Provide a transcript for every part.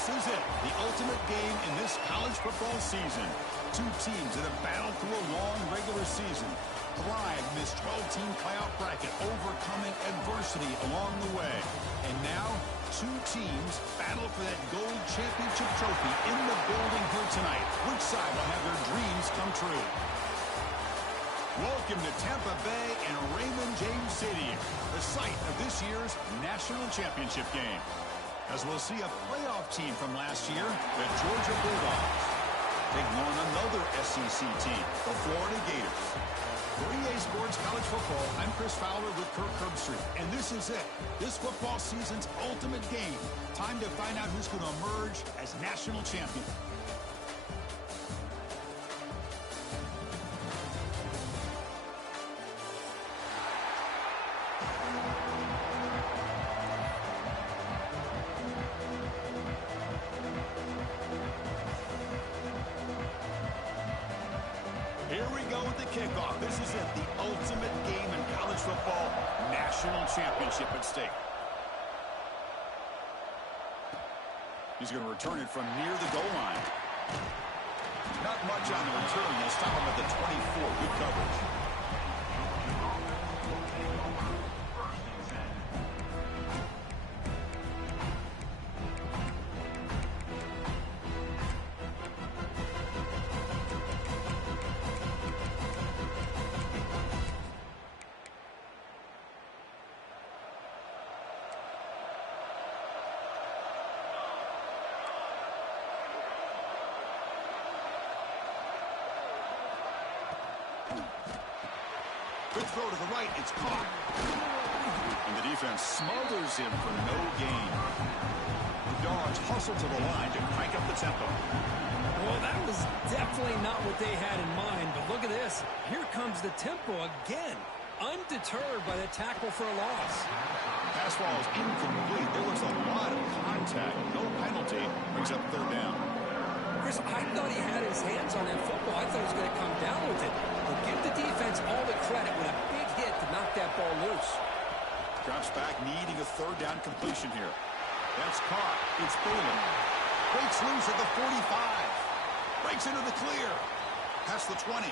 This is it, the ultimate game in this college football season. Two teams that have battled through a long regular season, thrived in this 12-team playoff bracket, overcoming adversity along the way. And now, two teams battle for that gold championship trophy in the building here tonight. Which side will have their dreams come true? Welcome to Tampa Bay and Raymond James Stadium, the site of this year's national championship game. As we'll see a playoff team from last year, the Georgia Bulldogs, taking on another SEC team, the Florida Gators. For EA Sports College Football, I'm Chris Fowler with Kirk Herbstreit, and this is it, this football season's ultimate game. Time to find out who's going to emerge as national champion. Here we go with the kickoff. This is it, the ultimate game in college football, national championship at stake. He's going to return it from near the goal line. Not much on the return. They'll stop him at the 24. Good coverage. Good throw to the right. It's caught. And the defense smothers him for no gain. The Dogs hustle to the line to crank up the tempo. Well, that was definitely not what they had in mind, but look at this. Here comes the tempo again. Undeterred by the tackle for a loss. Pass ball is incomplete. There was a lot of contact. No penalty. Brings up third down. Chris, I thought he had his hands on that football. I thought he was going to come down with it. But give the defense all the credit with a big hit to knock that ball loose. Drops back, needing a third down completion here. That's caught. It's Bailey. Breaks loose at the 45. Breaks into the clear. Past the 20.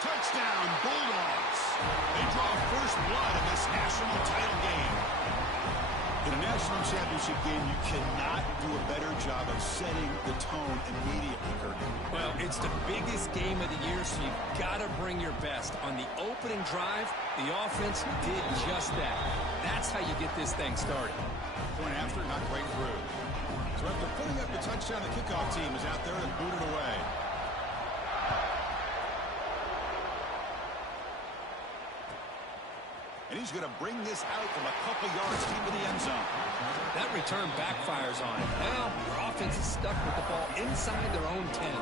Touchdown, Bulldogs. They draw first blood in this national title game. In a national championship game, you cannot do a better job of setting the tone immediately, Kirk. Well, it's the biggest game of the year, so you've got to bring your best. On the opening drive, the offense did just that. That's how you get this thing started. Point after, not quite through. So after putting up the touchdown, the kickoff team is out there and booted away. And he's going to bring this out from a couple yards into the end zone. That return backfires on him. Now, your offense is stuck with the ball inside their own 10.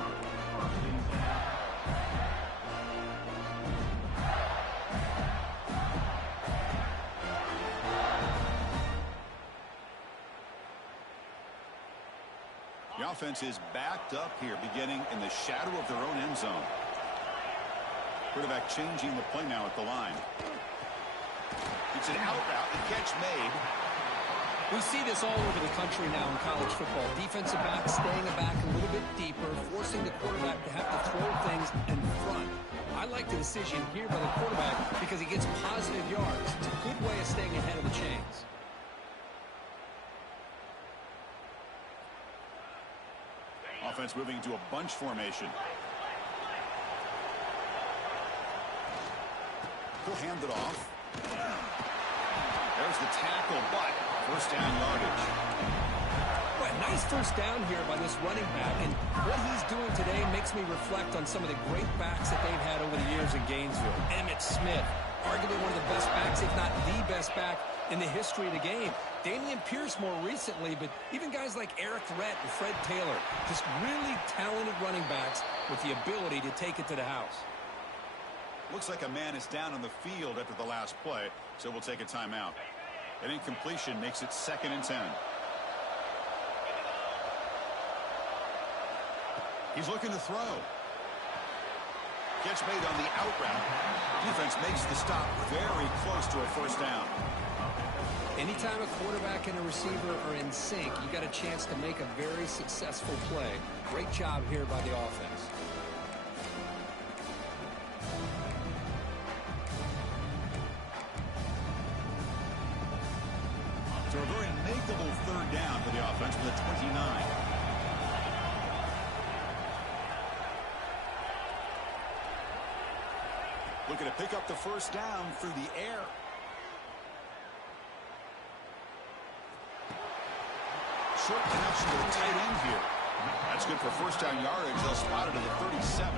The offense is backed up here, beginning in the shadow of their own end zone. Quarterback changing the play now at the line. It's an out route, the catch made. We see this all over the country now in college football. Defensive backs staying back a little bit deeper, forcing the quarterback to have to throw things in front. I like the decision here by the quarterback because he gets positive yards. It's a good way of staying ahead of the chains. Offense moving into a bunch formation. He'll hand it off. There's the tackle, but first down yardage. Well, nice first down here by this running back, and what he's doing today makes me reflect on some of the great backs that they've had over the years in Gainesville. Emmitt Smith, arguably one of the best backs, if not the best back in the history of the game. Damian Pierce more recently, but even guys like Eric Rhett and Fred Taylor, just really talented running backs with the ability to take it to the house. Looks like a man is down on the field after the last play, so we'll take a timeout. An incompletion makes it 2nd and 10. He's looking to throw. Catch made on the out route. Defense makes the stop very close to a first down. Anytime a quarterback and a receiver are in sync, you got a chance to make a very successful play. Great job here by the offense. So a very makeable third down for the offense with a 29. Looking to pick up the first down through the air. Short connection to the tight end here. That's good for first down yardage. They'll spot it at the 37.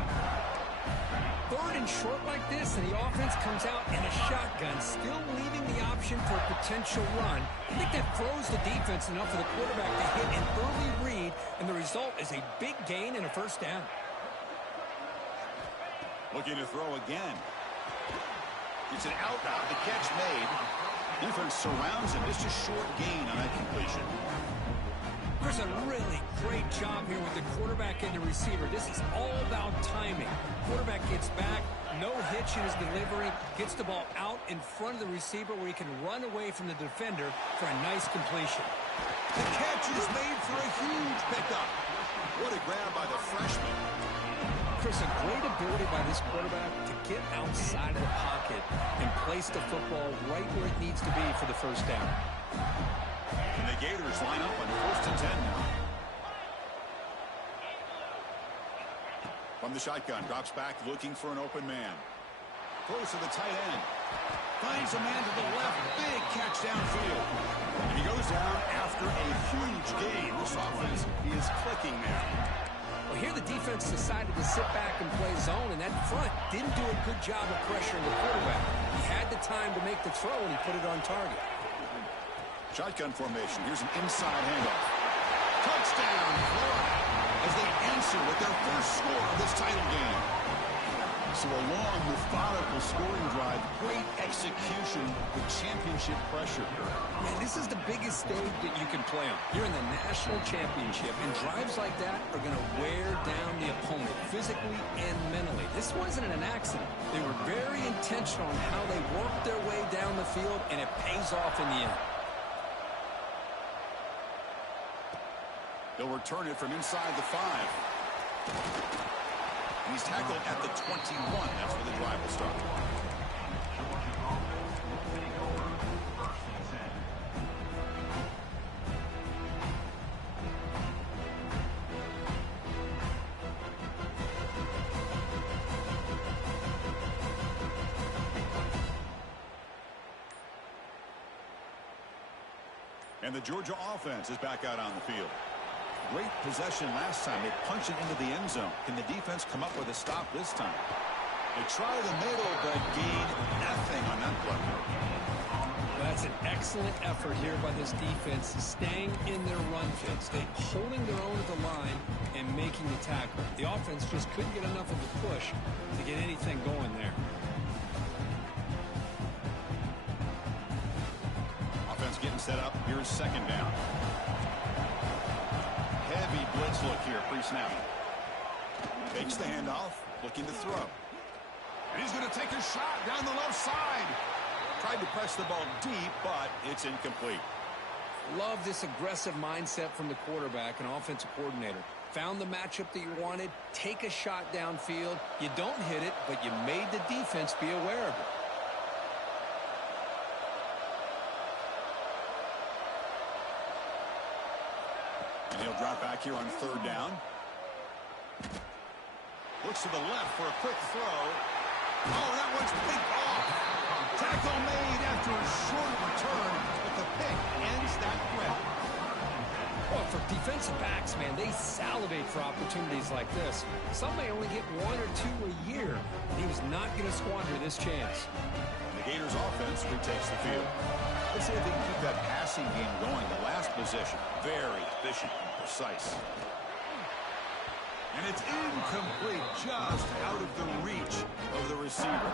Third and short like this, and the offense comes out in a shotgun, still leaving the option for a potential run. I think that throws the defense enough for the quarterback to hit an early read, and the result is a big gain and a first down. Looking to throw again. It's an out route. The catch made. Defense surrounds him. Just a short gain on that completion. There's a really great job here with the quarterback and the receiver. This is all about timing. Quarterback gets back, no hitch in his delivery, gets the ball out in front of the receiver where he can run away from the defender for a nice completion. The catch is made for a huge pickup. What a grab by the freshman. Chris, a great ability by this quarterback to get outside of the pocket and place the football right where it needs to be for the first down. And the Gators line up on 1st and 10 now. From the shotgun, drops back looking for an open man. Throws to the tight end. Finds a man to the left. Big catch downfield. And he goes down after a huge gain. This offense is clicking now. Well, here the defense decided to sit back and play zone, and that front didn't do a good job of pressuring the quarterback. He had the time to make the throw, and he put it on target. Shotgun formation. Here's an inside handoff. Touchdown, Florida, as they answer with their first score of this title game. So a long, methodical scoring drive. Great execution with championship pressure. Man, this is the biggest stage that you can play on. You're in the national championship, and drives like that are going to wear down the opponent physically and mentally. This wasn't an accident. They were very intentional on how they worked their way down the field, and it pays off in the end. They'll return it from inside the 5. And he's tackled at the 21. That's where the drive will start. And the Georgia offense is back out on the field. Great possession last time. They punch it into the end zone. Can the defense come up with a stop this time? They try the middle, but gain nothing on that play. That's an excellent effort here by this defense, staying in their run fits. They holding their own at the line and making the tackle. The offense just couldn't get enough of a push to get anything going there. Offense getting set up. Here's second down. Heavy blitz look here, pre-snap. Takes the handoff, looking to throw. And he's going to take a shot down the left side. Tried to press the ball deep, but it's incomplete. Love this aggressive mindset from the quarterback and offensive coordinator. Found the matchup that you wanted, take a shot downfield. You don't hit it, but you made the defense be aware of it. And he'll drop back here on third down. Looks to the left for a quick throw. Oh, that one's picked off. Tackle made after a short return, but the pick ends that threat. Well, for defensive backs, man, they salivate for opportunities like this. Some may only get 1 or 2 a year. He was not going to squander this chance. And the Gators offense retakes the field. Let's see if they can keep that passing game going. The last possession, very efficient and precise. And it's incomplete, just out of the reach of the receiver.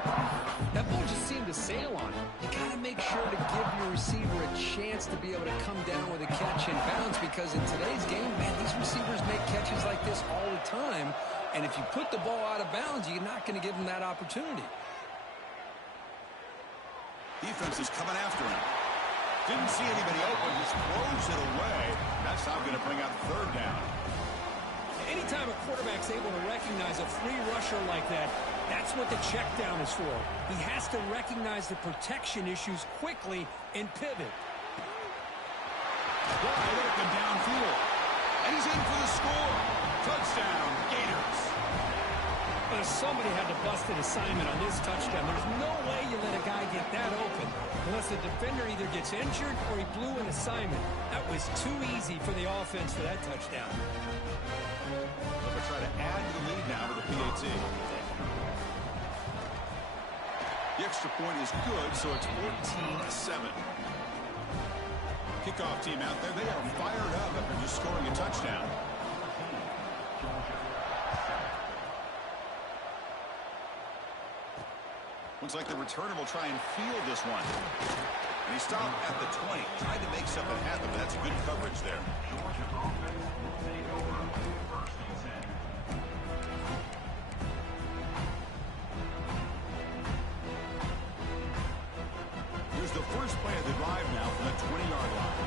That ball just seemed to sail on him. You got to make sure to give your receiver a chance to be able to come down with a catch in bounds, because in today's game, man, these receivers make catches like this all the time. And if you put the ball out of bounds, you're not going to give them that opportunity. Defense is coming after him. Didn't see anybody open, just throws it away. That's not going to bring up third down. Anytime a quarterback's able to recognize a free rusher like that, that's what the check down is for. He has to recognize the protection issues quickly and pivot. Wide open downfield. And he's in for the score. Touchdown, Gators. Somebody had to bust an assignment on this touchdown. There's no way you let a guy get that open unless the defender either gets injured or he blew an assignment. That was too easy for the offense for that touchdown. They'll try to add to the lead now to the PAT. The extra point is good, so it's 14-7. Kickoff team out there, they are fired up after just scoring a touchdown. Looks like the returner will try and field this one. And he stopped at the 20. Tried to make something happen, but that's good coverage there. Here's the first play of the drive now from the 20-yard line.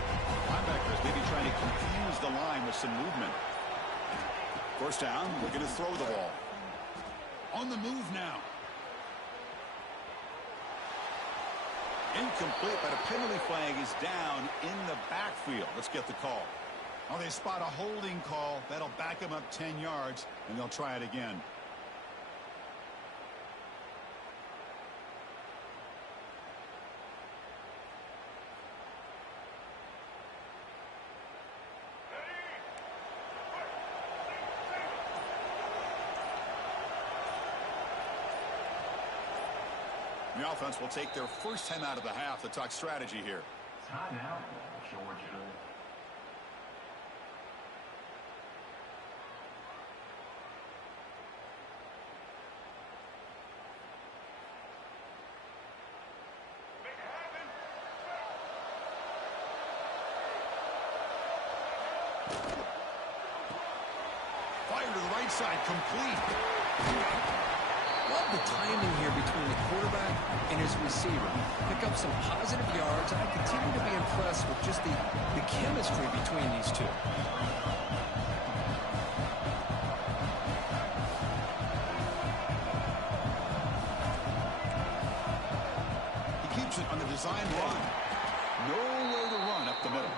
Linebackers maybe trying to confuse the line with some movement. First down, looking to throw the ball. On the move now. Incomplete, but a penalty flag is down in the backfield. Let's get the call. Oh, they spot a holding call. That'll back them up 10 yards, and they'll try it again. The offense will take their first time out of the half to talk strategy here. Timeout, Georgia. Fire to the right side, complete. Love the timing here between the quarterback and his receiver. Pick up some positive yards. I continue to be impressed with just the chemistry between these two. He keeps it on the design run. Nowhere to run up the middle.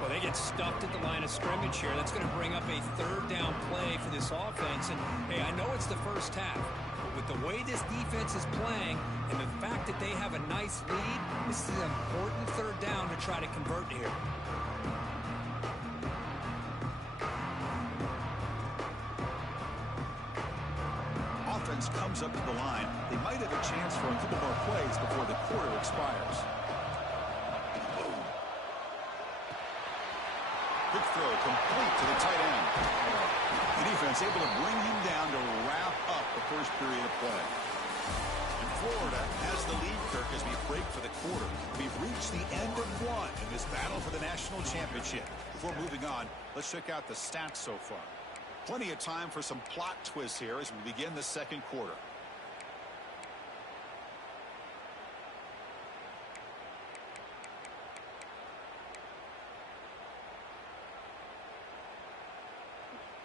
Well, they get stuffed at the line of scrimmage here. That's going to bring up a third down play for this offense. And, hey, I know it's the first half, but with the way this defense is playing and the fact that they have a nice lead, this is an important third down to try to convert here. Offense comes up to the line. They might have a chance for a couple more plays before the quarter expires. Quick throw, complete to the tight end. The defense able to bring him down to wrap up the first period of play. And Florida has the lead, Kirk, as we break for the quarter. We've reached the end of one in this battle for the national championship. Before moving on, let's check out the stats so far. Plenty of time for some plot twists here as we begin the second quarter.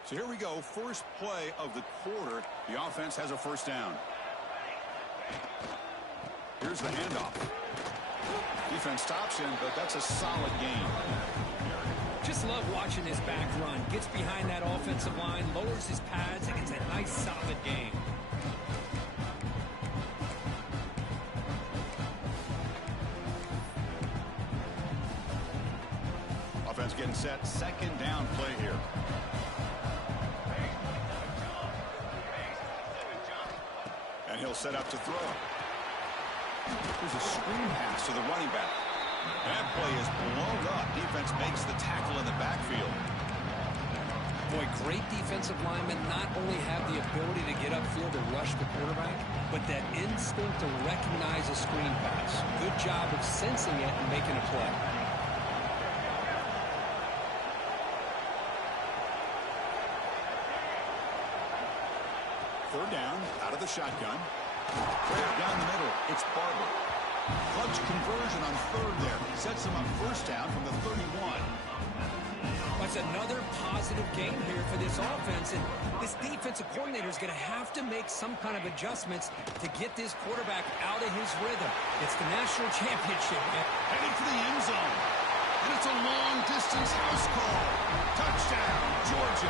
So here we go, first play of the quarter. The offense has a first down. Here's the handoff. Defense stops him, but that's a solid gain. Just love watching this back run. Gets behind that offensive line, lowers his pads, and gets a nice solid gain. Offense getting set, second down play here. And he'll set up to throw. There's a screen pass to the running back. That play is blown up. Defense makes the tackle in the backfield. Boy, great defensive linemen not only have the ability to get upfield and rush the quarterback, but that instinct to recognize a screen pass. Good job of sensing it and making a play. Third down, out of the shotgun. Right down the middle, it's Barber. Clutch conversion on third there. It's another positive game here for this offense, and this defensive coordinator is going to have to make some kind of adjustments to get this quarterback out of his rhythm. It's the national championship, man. Headed for the end zone. And it's a long-distance house call. Touchdown, Georgia.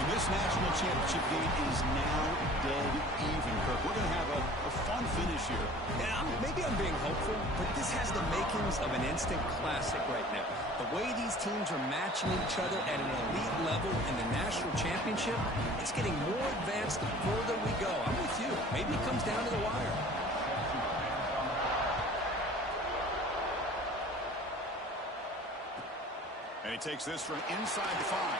And this national championship game is now dead even, Kirk. We're going to have a fun finish here. Yeah, maybe I'm being hopeful, but this has the makings of an instant classic right now. The way these teams are matching each other at an elite level in the national championship, it's getting more advanced the further we go. I'm with you. Maybe it comes down to the wire. And he takes this from inside the 5.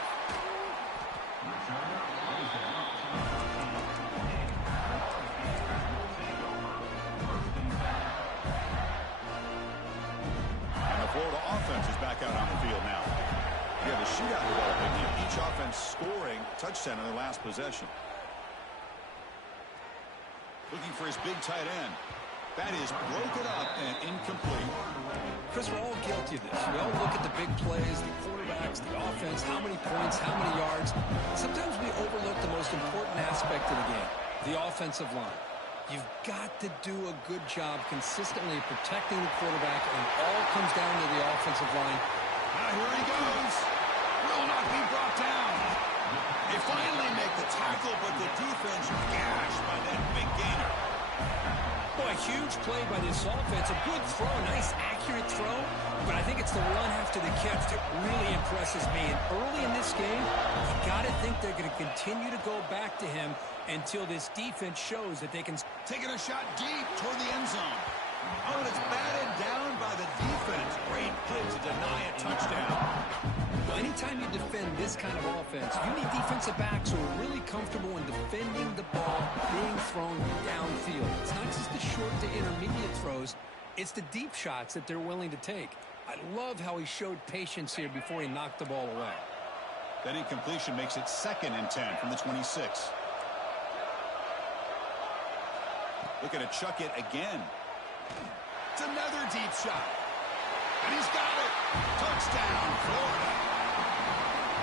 And the Florida offense is back out on the field now. We have a shootout developing here. Each offense scoring touchdown in their last possession. Looking for his big tight end. That is broken up and incomplete. Chris, we're all guilty of this. We all look at the big plays, the quarterbacks, the offense, how many points, how many yards. Sometimes we overlook the most important aspect of the game, the offensive line. You've got to do a good job consistently protecting the quarterback, and it all comes down to the offensive line. Now here he goes. Will not be brought down. They finally make the tackle, but the defense gashed by that big gainer. Boy, a huge play by this offense. A good throw, a nice accurate throw, but I think it's the run after the catch that really impresses me. And early in this game, you got to think they're going to continue to go back to him until this defense shows that they can. Taking a shot deep toward the end zone. Oh, and it's batted down by the defense. Great play to deny a touchdown. Well, anytime you defend this kind of offense, you need defensive backs who are really comfortable in defending the ball being thrown downfield. It's not just the short to intermediate throws, it's the deep shots that they're willing to take. I love how he showed patience here before he knocked the ball away. That incompletion makes it 2nd and 10 from the 26. Looking to chuck it again. It's another deep shot. And he's got it. Touchdown, Florida.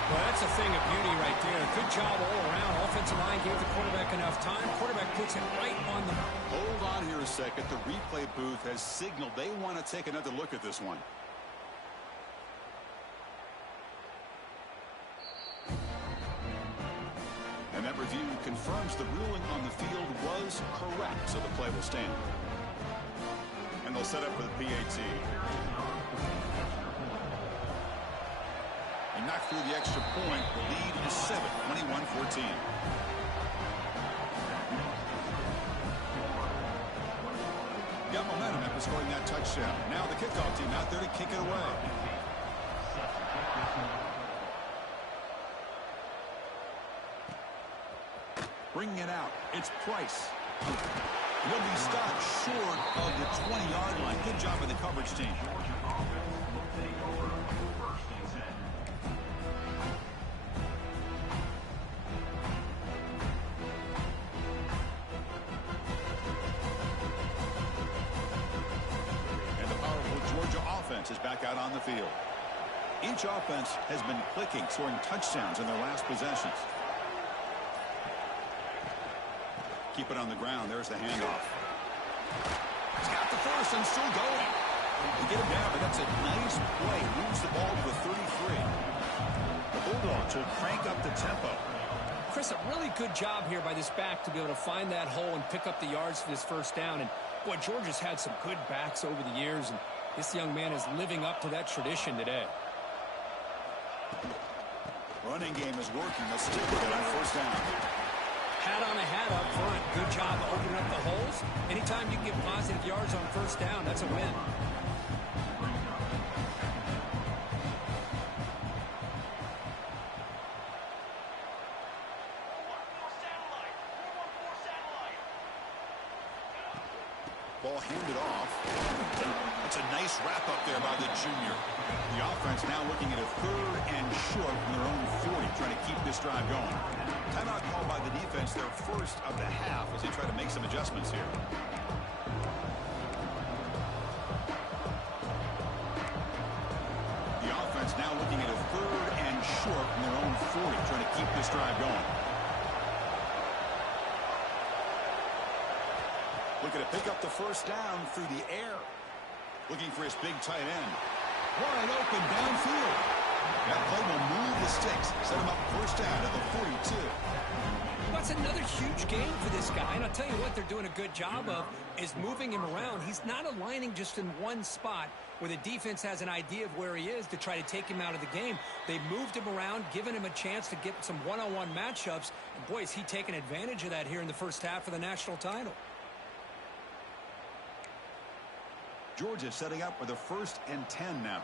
Well, that's a thing of beauty right there. Good job all around. Offensive line gave the quarterback enough time. Quarterback puts it right on the... Hold on here a second. The replay booth has signaled they want to take another look at this one. And that review confirms the ruling on the field was correct, so the play will stand. And they'll set up for the PAT. He knocked through the extra point. The lead is 7, 21-14. Got momentum after scoring that touchdown. Now the kickoff team out there to kick it away. Bringing it out. It's Price. He'll be stopped short of the 20-yard line. Good job by the coverage team. And the powerful Georgia offense is back out on the field. Each offense has been clicking, scoring touchdowns in their last possessions. Keep it on the ground. There's the handoff. He's got the first and still going. They get him down, but that's a nice play. Moves the ball to a 33. The Bulldogs will crank up the tempo. Chris, a really good job here by this back to be able to find that hole and pick up the yards for this first down. And, boy, Georgia's had some good backs over the years, and this young man is living up to that tradition today. Running game is working. They'll stick with it on first down. Hat on a hat up front. Good job of opening up the holes. Anytime you can get positive yards on first down, that's a win. Ball handed off. That's a nice wrap up there by the junior. The offense now looking at a 3rd and short from their own 40, trying to keep this drive going. Timeout called by the defense, their first of the half, as they try to make some adjustments here. The offense now looking at a 3rd short from their own 40, trying to keep this drive going. Looking to pick up the first down through the air. Looking for his big tight end. Wide open downfield. That play will move the sticks. Set him up first down at the 42. That's another huge game for this guy. And I'll tell you what they're doing a good job of is moving him around. He's not aligning just in one spot where the defense has an idea of where he is to try to take him out of the game. They moved him around, given him a chance to get some one-on-one matchups. And boy, is he taking advantage of that here in the first half of the national title. Georgia setting up with a 1st and 10 now.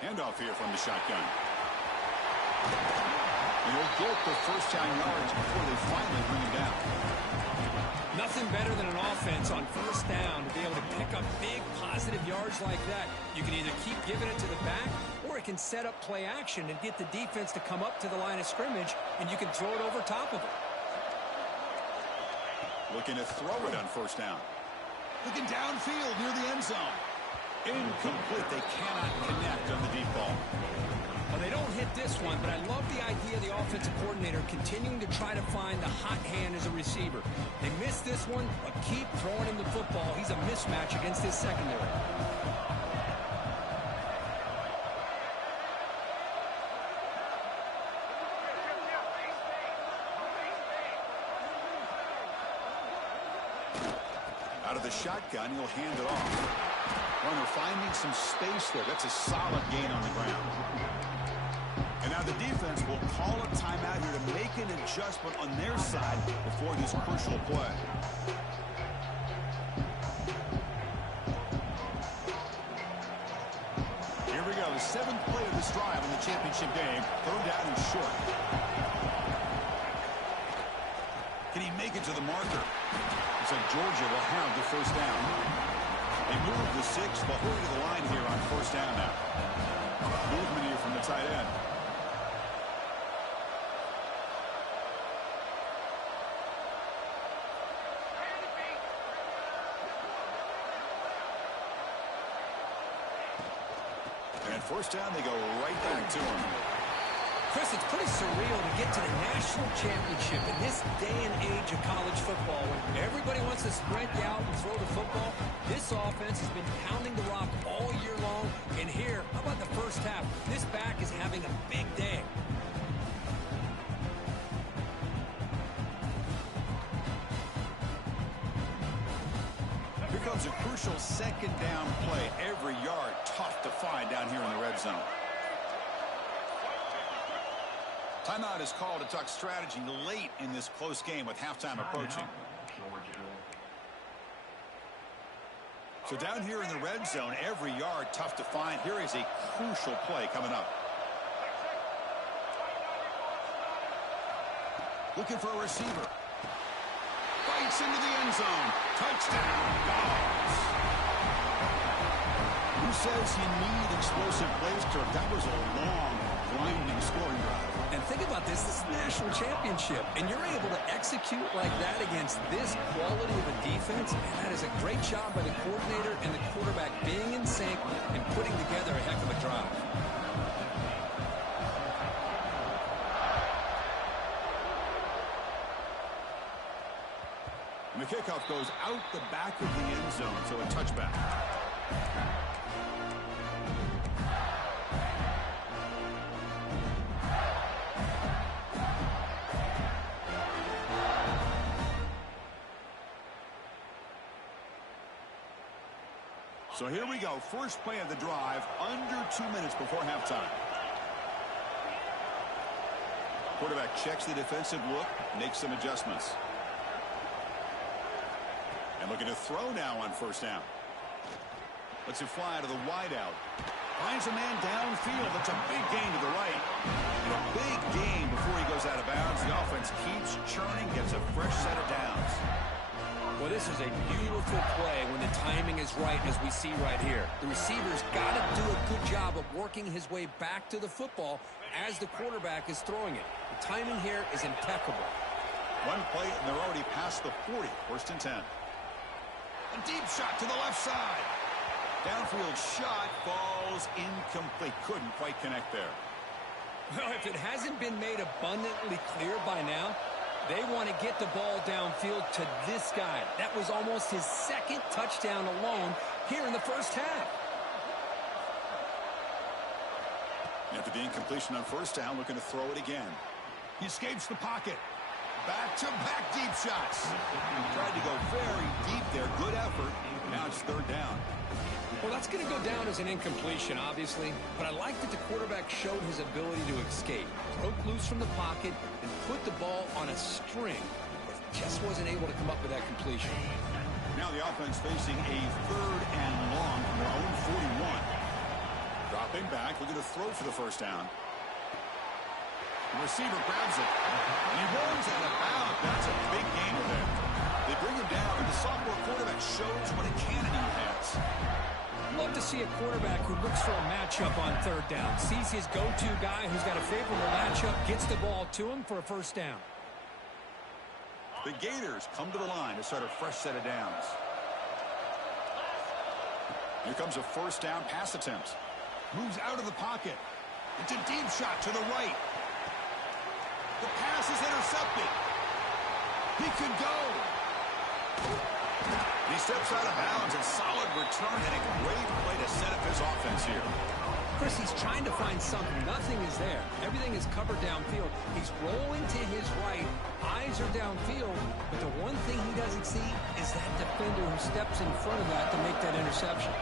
Handoff here from the shotgun. And he'll get the first down yards before they finally bring him down. Nothing better than an offense on first down to be able to pick up big positive yards like that. You can either keep giving it to the back, or it can set up play action and get the defense to come up to the line of scrimmage, and you can throw it over top of it. Looking to throw it on first down. Looking downfield near the end zone. Incomplete. They cannot connect on the deep ball. Well, they don't hit this one, but I love the idea of the offensive coordinator continuing to try to find the hot hand as a receiver. They missed this one, but keep throwing him the football. He's a mismatch against his secondary. Out of the shotgun, he'll hand it off. Runner finding some space there. That's a solid gain on the ground. And now the defense will call a timeout here to make an adjustment on their side before this crucial play. Here we go. The 7th play of this drive in the championship game. Throw down and short. Can he make it to the marker? Looks like Georgia will have the first down. They move the 6. They'll hurry to the line here on first down now. Movement here from the tight end. And at first down, they go right back to him. Chris, it's pretty surreal to get to the national championship in this day and age of college football when everybody wants to spread you out and throw the football. This offense has been pounding the rock all year long. And here, how about the first half? This back is having a big day. Here comes a crucial 2nd down play. Every yard tough to find down here in the red zone. Timeout is called to talk strategy late in this close game with halftime approaching. So down here in the red zone, every yard tough to find. Here is a crucial play coming up. Looking for a receiver. Bites into the end zone. Touchdown, Dogs. Who says you need explosive plays, Kirk? That was a long, grinding scoring drive. And think about this. This is the national championship. And you're able to execute like that against this quality of a defense. And that is a great job by the coordinator and the quarterback being in sync and putting together a heck of a drive. And the kickoff goes out the back of the end zone, so a touchback. So here we go. First play of the drive, under 2 minutes before halftime. Quarterback checks the defensive look, makes some adjustments. And looking to throw now on first down. Lets it fly to the wideout. Finds a man downfield. That's a big gain to the right. And a big gain before he goes out of bounds. The offense keeps churning, gets a fresh set of downs. Well, this is a beautiful play when the timing is right, as we see right here. The receiver's got to do a good job of working his way back to the football as the quarterback is throwing it. The timing here is impeccable. One play, and they're already past the 40. First and 10. A deep shot to the left side. Downfield shot falls incomplete. Couldn't quite connect there. Well, if it hasn't been made abundantly clear by now, they want to get the ball downfield to this guy. That was almost his second touchdown alone here in the first half. After the incompletion on first down, looking to throw it again. He escapes the pocket. Back-to-back deep shots. Tried to go very deep there. Good effort. Now it's third down. Well, that's going to go down as an incompletion, obviously, but I like that the quarterback showed his ability to escape, broke loose from the pocket, and put the ball on a string, but just wasn't able to come up with that completion. Now the offense facing a third and long from their own 41. Dropping back, looking to throw for the first down. The receiver grabs it. He rolls out of bounds. That's a big gainer there. They bring him down, and the sophomore quarterback shows what a cannon he has. Love to see a quarterback who looks for a matchup on third down, sees his go-to guy who's got a favorable matchup, gets the ball to him for a first down. The Gators come to the line to start a fresh set of downs. Here comes a first down pass attempt. Moves out of the pocket. It's a deep shot to the right. The pass is intercepted. He could go. He steps out of bounds, and solid return and a great play to set up his offense here. Chris, he's trying to find something. Nothing is there. Everything is covered downfield. He's rolling to his right. Eyes are downfield. But the one thing he doesn't see is that defender who steps in front of that to make that interception.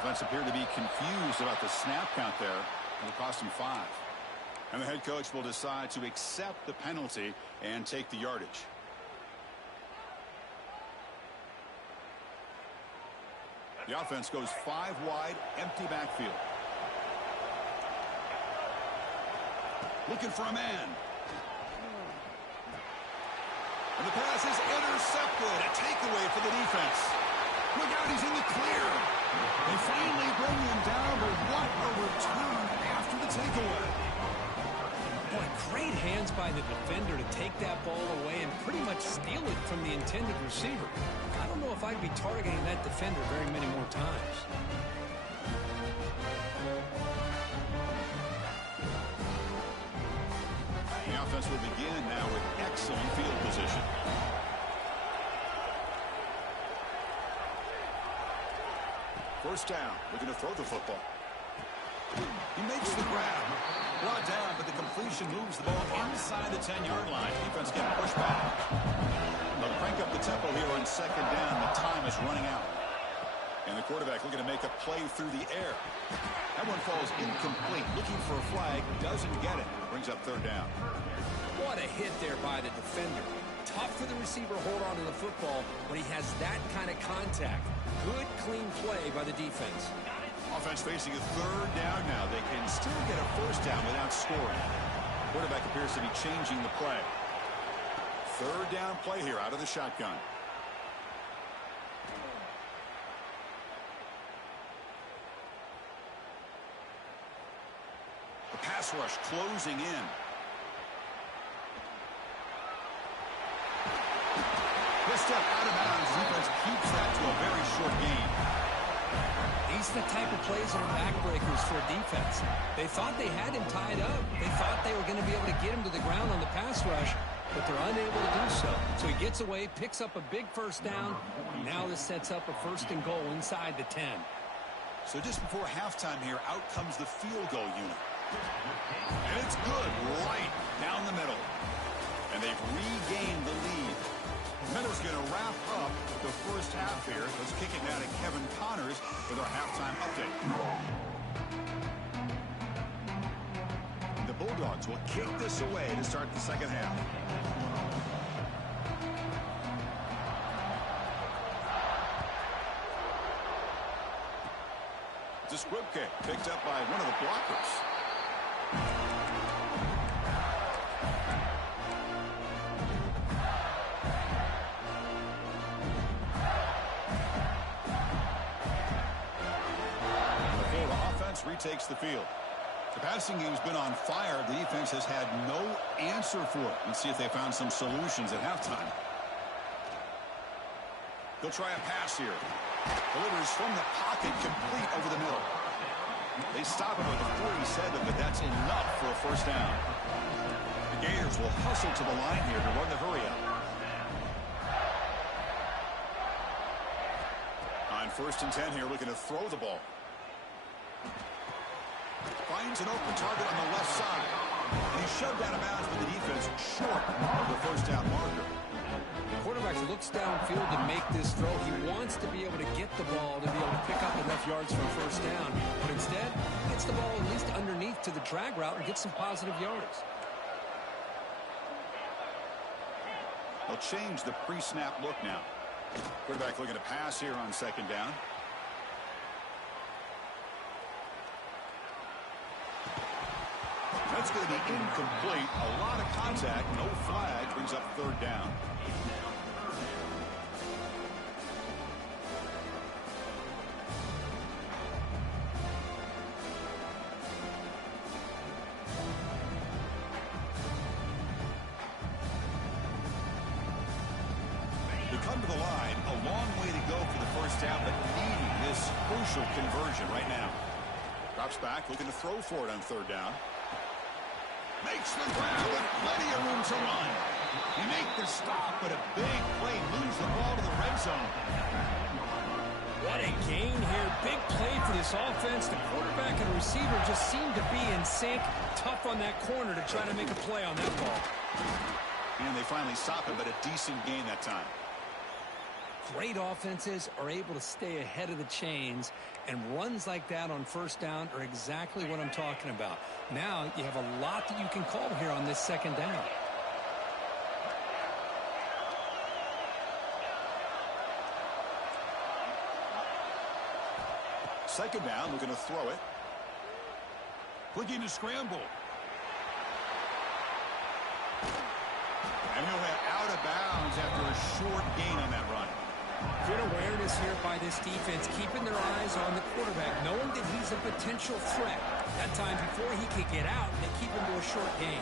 Offense appeared to be confused about the snap count there, and it cost him 5. And the head coach will decide to accept the penalty and take the yardage. The offense goes 5 wide, empty backfield. Looking for a man. And the pass is intercepted. A takeaway for the defense. Look out, he's in the clear. They finally bring him down, but what a return after the takeaway. Boy, great hands by the defender to take that ball away and pretty much steal it from the intended receiver. I don't know if I'd be targeting that defender very many more times. The offense will begin now with excellent field position. First down, looking to throw the football. He makes the grab. Brought down, but the completion moves the ball inside the 10-yard line. Defense getting pushed back. They'll crank up the tempo here on second down. The time is running out. And the quarterback looking to make a play through the air. That one falls incomplete. Looking for a flag. Doesn't get it. Brings up third down. What a hit there by the defender. Tough for the receiver to hold on to the football when he has that kind of contact. Good, clean play by the defense. Offense facing a third down now. They can still get a first down without scoring. Quarterback appears to be changing the play. Third down play here out of the shotgun. The pass rush closing in. This step out of bounds. Defense keeps that to a very short gain. These are the type of plays that are backbreakers for a defense. They thought they had him tied up. They thought they were going to be able to get him to the ground on the pass rush, but they're unable to do so. So he gets away, picks up a big first down. Now this sets up a first and goal inside the 10. So just before halftime here, out comes the field goal unit. And it's good right down the middle. And they've regained the lead. Meadow's going to wrap up the first half here. Let's kick it now to Kevin Connors with our halftime update. The Bulldogs will kick this away to start the second half. It's a squib kick picked up by one of the blockers. Retakes the field. The passing game's been on fire. The defense has had no answer for it. Let's see if they found some solutions at halftime. They'll try a pass here. Delivers from the pocket, complete over the middle. They stop it with a 47, but that's enough for a first down. The Gators will hustle to the line here to run the hurry up. On 1st and 10 here, looking to throw the ball. Finds an open target on the left side. And he's shoved out of bounds with the defense short of the first down marker. The quarterback looks downfield to make this throw. He wants to be able to get the ball to be able to pick up enough yards for a first down. But instead, he gets the ball at least underneath to the drag route and gets some positive yards. They'll change the pre-snap look now. Quarterback looking to pass here on 2nd down. That's going to be incomplete. A lot of contact, no flag, brings up 3rd down. They come to the line, a long way to go for the first down, but needing this crucial conversion right now. Drops back, looking to throw for it on 3rd down. Makes the grab with plenty of room to run. You make the stop, but a big play moves the ball to the red zone. What a gain here. Big play for this offense. The quarterback and receiver just seem to be in sync. Tough on that corner to try to make a play on that ball. And they finally stop it, but a decent gain that time. Great offenses are able to stay ahead of the chains, and runs like that on 1st down are exactly what I'm talking about. Now you have a lot that you can call here on this 2nd down. Second down, looking to throw it. Looking to scramble. And he'll head out of bounds after a short gain on that run. Good awareness here by this defense, keeping their eyes on the quarterback, knowing that he's a potential threat. That time before he could get out, they keep him to a short gain.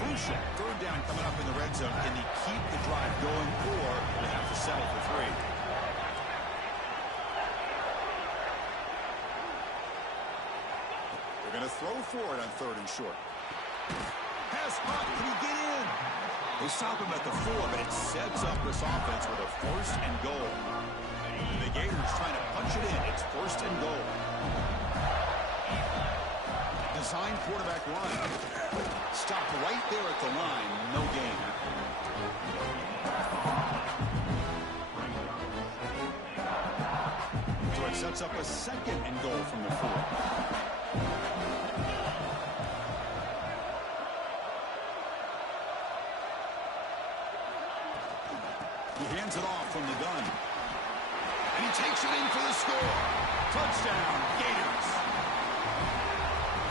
Crucial 3rd down coming up in the red zone. Can he keep the drive going, or will they have to settle for 3? They're going to throw for it on 3rd and short. Pass caught. Can he get in? They stop him at the 4, but it sets up this offense with a 1st and goal. And the Gators trying to punch it in. It's 1st and goal. Design quarterback run. Stopped right there at the line. No gain. So it sets up a 2nd and goal from the 4. He hands it off from the gun. And he takes it in for the score. Touchdown, Gators.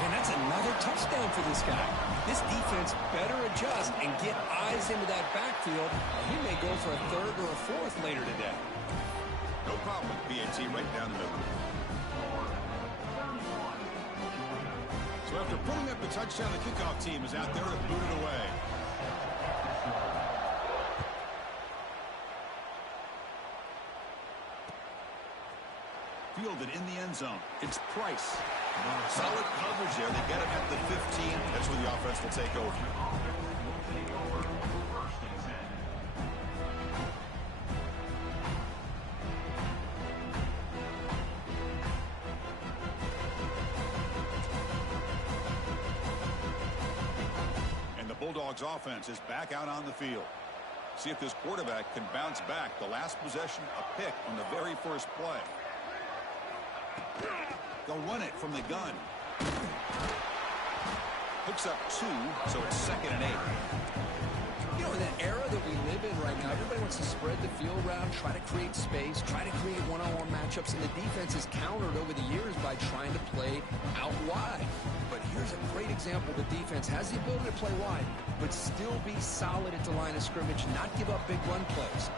And that's another touchdown for this guy. This defense better adjust and get eyes into that backfield. He may go for a 3rd or a 4th later today. No problem with BAT right down the middle. So after putting up the touchdown, the kickoff team is out there to boot it away. Fielded in the end zone. It's Price. Solid coverage there. They get him at the 15. That's where the offense will take over. And the Bulldogs offense is back out on the field. See if this quarterback can bounce back. The last possession, a pick on the very first play. They'll run it from the gun. Picks up 2, so it's 2nd and 8. You know, in that era that we live in right now, everybody wants to spread the field around, try to create space, try to create one-on-one matchups, and the defense is countered over the years by trying to play out wide. But here's a great example. The defense has the ability to play wide, but still be solid at the line of scrimmage, not give up big run plays.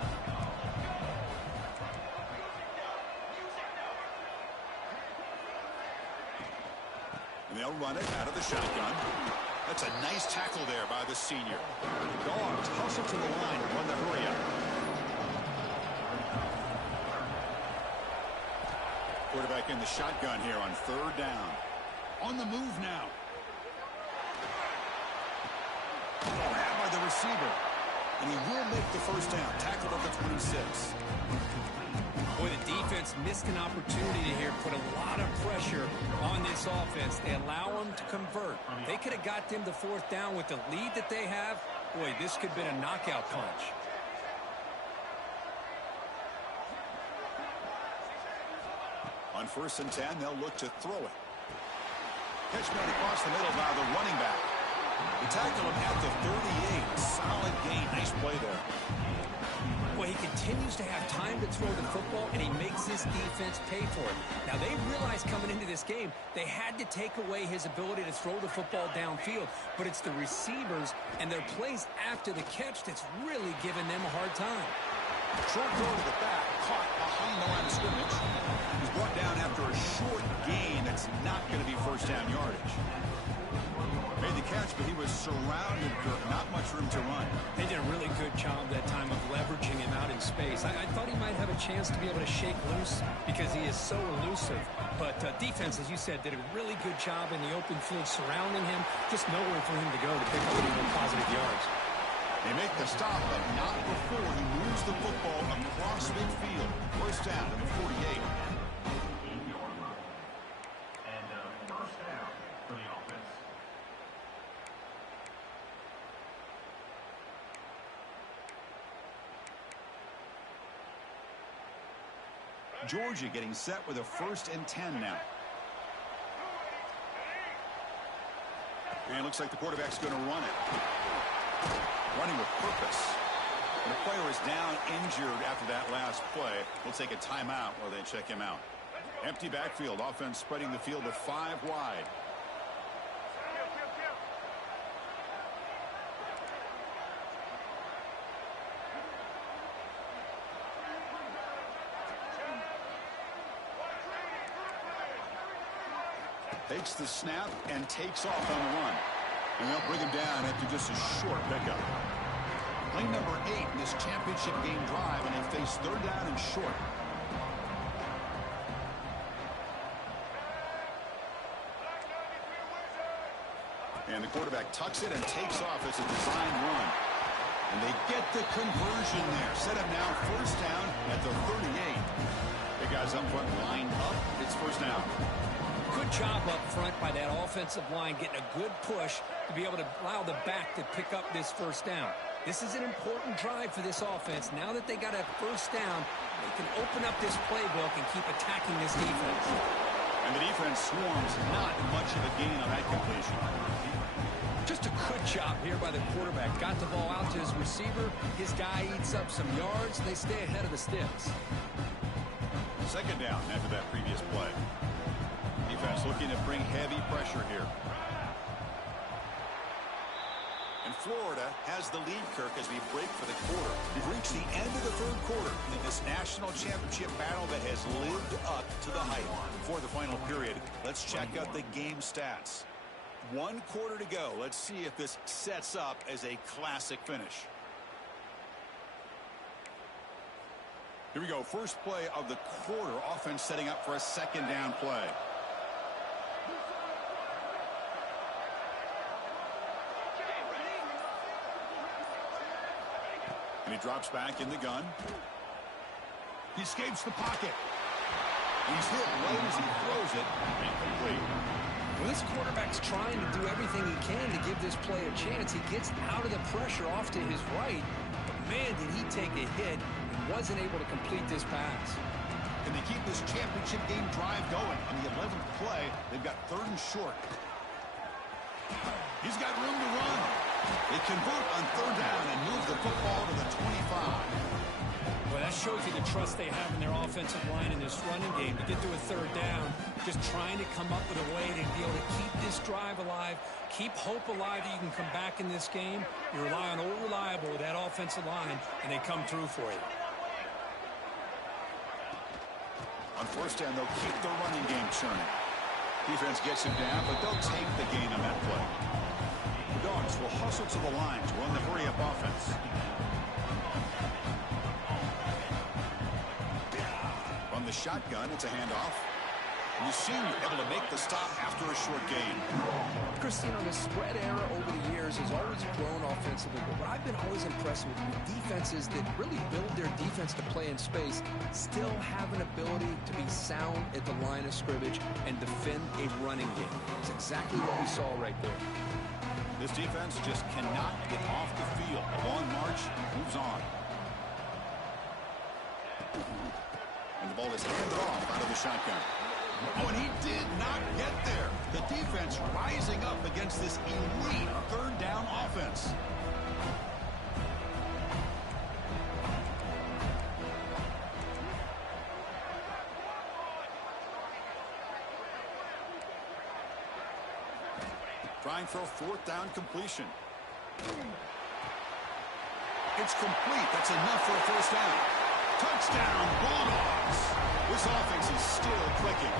And they'll run it out of the shotgun. That's a nice tackle there by the senior. Dogs hustle to the line to run the hurry up. Quarterback in the shotgun here on third down. On the move now. Grabbed by the receiver. And he will make the first down. Tackled at the 26. Boy, the defense missed an opportunity here, put a lot of pressure on this offense. They allow them to convert. They could have got them the fourth down with the lead that they have. Boy, this could have been a knockout punch. On 1st and 10, they'll look to throw it. Catch made across the middle by the running back. They tackle him at the 38. Solid gain. Nice play there. Well, he continues to have time to throw the football, and he makes his defense pay for it. Now, they realized coming into this game, they had to take away his ability to throw the football downfield, but it's the receivers and their plays after the catch that's really giving them a hard time. Short throw to the back, caught behind the line of scrimmage. He's brought down after a short gain that's not going to be first down yardage. Made the catch, but he was surrounded, Kirk. Not much room to run. They did a really good job that time of leveraging him out in space. I thought he might have a chance to be able to shake loose because he is so elusive. But defense, as you said, did a really good job in the open field surrounding him. Just nowhere for him to go to pick up any more positive yards. They make the stop, but not before he moves the football across midfield. First down at the 48. And first down for the offense. Georgia getting set with a 1st and 10 now. And it looks like the quarterback's going to run it. Running with purpose. And the player is down injured after that last play. We'll take a timeout while they check him out. Empty backfield. Offense spreading the field to 5 wide. Takes the snap and takes off on the run. And they'll bring him down after just a short pickup. Play number 8 in this championship game drive, and they face third down and short. And the quarterback tucks it and takes off. It's a design run. And they get the conversion there. Set him now first down at the 38. Big guys up front lined up. It's first down. Good job up front by that offensive line getting a good push to be able to allow the back to pick up this first down. This is an important drive for this offense. Now that they got a first down, they can open up this playbook and keep attacking this defense. And the defense swarms. Not much of a gain on that completion. Just a good job here by the quarterback. Got the ball out to his receiver. His guy eats up some yards. They stay ahead of the sticks. Second down after that previous play. Defense looking to bring heavy pressure here. And Florida has the lead, Kirk, as we break for the quarter. We've reached the end of the third quarter in this national championship battle that has lived up to the hype. For the final period, let's check out the game stats. 1 quarter to go. Let's see if this sets up as a classic finish. Here we go. First play of the quarter. Offense setting up for a second down play. And he drops back in the gun. He escapes the pocket. He's hit right as he throws it. Incomplete. Well, this quarterback's trying to do everything he can to give this play a chance. He gets out of the pressure off to his right. But, man, did he take a hit and wasn't able to complete this pass. Can they keep this championship game drive going? On the 11th play, they've got 3rd and short. He's got room to run. They convert on 3rd down and move the football to the 25. Well, that shows you the trust they have in their offensive line in this running game. To get to a 3rd down, just trying to come up with a way to be able to keep this drive alive, keep hope alive that you can come back in this game. You rely on Old Reliable with that offensive line, and they come through for you. On 1st down, they'll keep the running game churning. Defense gets him down, but they'll take the gain on that play. The Dogs will hustle to the line to run the hurry-up offense. From the shotgun, it's a handoff. You seem able to make the stop after a short gain. Christine, on the spread era over the years has always grown offensively, but what I've been always impressed with defenses that really build their defense to play in space still have an ability to be sound at the line of scrimmage and defend a running game. It's exactly what we saw right there. This defense just cannot get off the field. A long march moves on. And the ball is handed off out of the shotgun. Oh, and he did not get there. The defense rising up against this elite third down offense. Trying for a fourth down completion. It's complete. That's enough for a first down. Touchdown, Bulldogs. This offense is still clicking.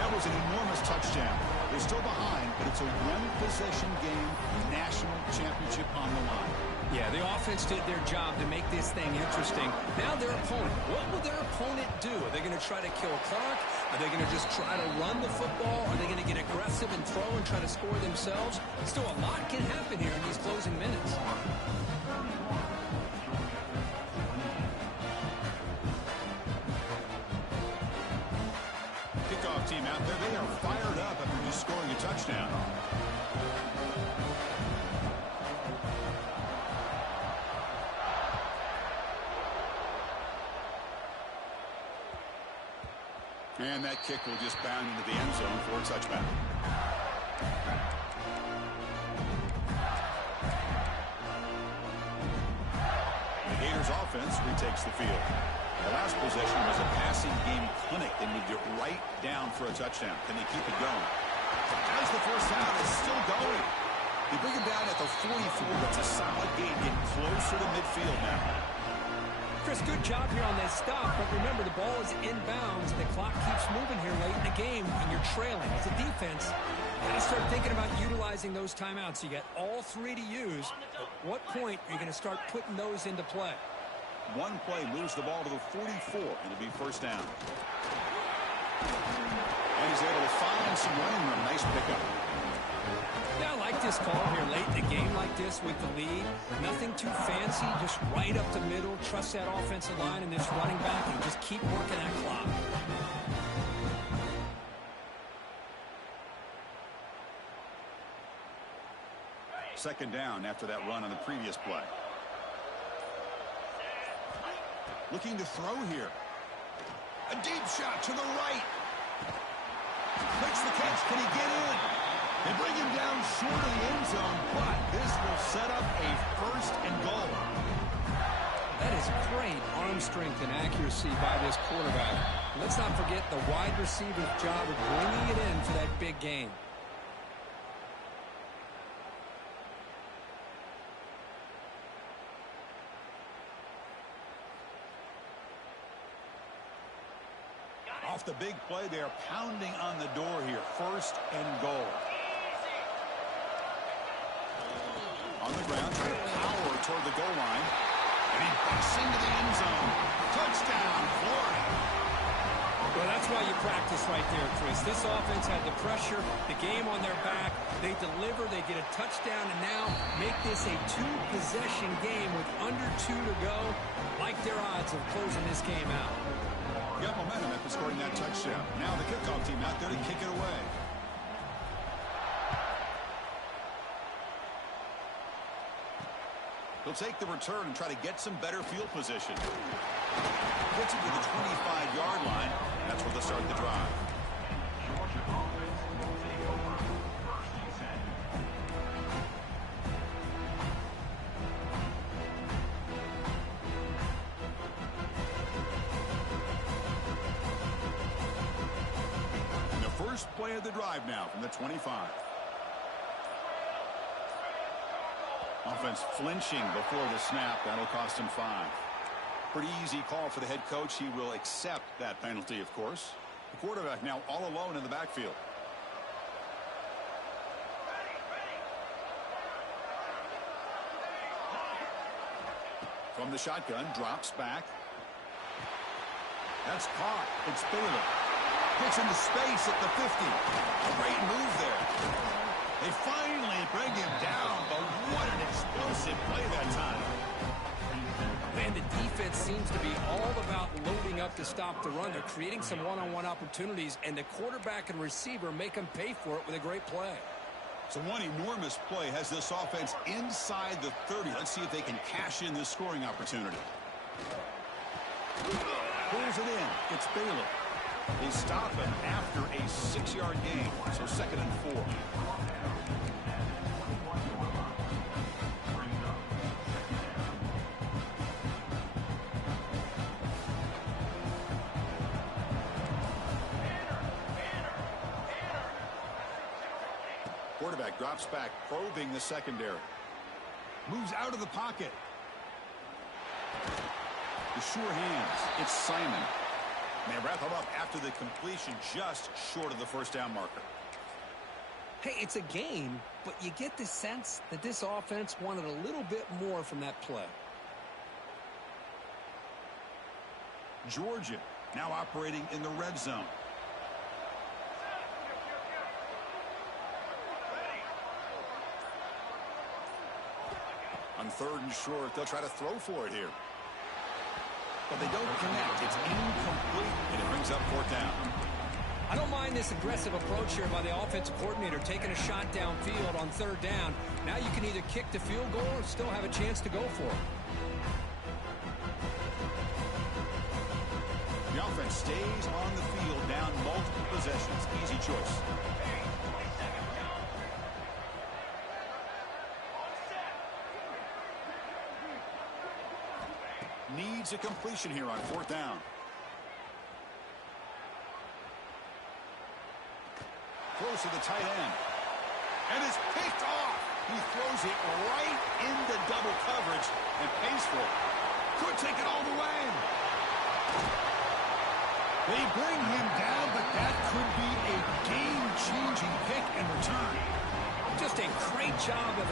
That was an enormous touchdown. They're still behind, but it's a one-possession game, national championship on the line. Yeah, the offense did their job to make this thing interesting. Now their opponent. What will their opponent do? Are they going to try to kill clock? Are they going to just try to run the football? Are they going to get aggressive and throw and try to score themselves? Still, a lot can happen here in these closing minutes. Kickoff team out there. They are fired up after just scoring a touchdown. And that kick will just bound into the end zone for a touchback. The Gators offense retakes the field. The last possession was a passing game clinic. They moved it right down for a touchdown. Can they keep it going? As the first down is still going. They bring it down at the 44. That's a solid gain, getting closer to midfield now. Chris, good job here on that stop, but remember, the ball is inbounds, and the clock keeps moving here late in the game, and you're trailing. As a defense, you got to start thinking about utilizing those timeouts. You got all three to use. At what point are you going to start putting those into play? One play moves the ball to the 44, and it'll be first down. And he's able to find some running room. Nice pickup. Yeah, I like this call here late in the game like this with the lead. Nothing too fancy, just right up the middle. Trust that offensive line and this running back and just keep working that clock. Second down after that run on the previous play. Looking to throw here. A deep shot to the right. Makes the catch. Can he get in? They bring him down short of the end zone, but this will set up a first and goal. That is great arm strength and accuracy by this quarterback. Let's not forget the wide receiver's job of bringing it in for that big gain. Off the big play, they are pounding on the door here. First and goal. On the ground, trying to power toward the goal line. And he bucks into the end zone. Touchdown, Florida. Well, that's why you practice right there, Chris. This offense had the pressure, the game on their back. They deliver, they get a touchdown, and now make this a two-possession game with under 2 to go. Like their odds of closing this game out. Got momentum after scoring that touchdown. Now the kickoff team out there to kick it away. He'll take the return and try to get some better field position. Gets it to the 25-yard line. That's where they'll start the drive. Georgia offense will take over first and 10. And the first play of the drive now from the 25. Offense flinching before the snap. That'll cost him 5. Pretty easy call for the head coach. He will accept that penalty, of course. The quarterback now all alone in the backfield. From the shotgun, drops back. That's caught. It's Baylor. Gets into space at the 50. Great move there. They finally bring him down, but what an explosive play that time. Man, the defense seems to be all about loading up to stop the run. They're creating some one-on-one opportunities, and the quarterback and receiver make them pay for it with a great play. So one enormous play has this offense inside the 30. Let's see if they can cash in this scoring opportunity. Pulls it in. It's Baylor. They stop him after a 6-yard gain. So 2nd and 4. Quarterback drops back, probing the secondary. Moves out of the pocket. The sure hands. It's Simon. They wrap him up after the completion, just short of the first down marker. Hey, it's a game, but you get the sense that this offense wanted a little bit more from that play. Georgia now operating in the red zone. On 3rd and short, they'll try to throw for it here. But they don't connect. It's incomplete, and it brings up 4th down. I don't mind this aggressive approach here by the offensive coordinator, taking a shot downfield on 3rd down. Now you can either kick the field goal or still have a chance to go for it. The offense stays on the field, down multiple possessions. Easy choice. Needs a completion here on 4th down. Throws to the tight end. And it's picked off. He throws it right into double coverage and pays for it. Could take it all the way. They bring him down, but that could be a game-changing pick and return. Just a great job of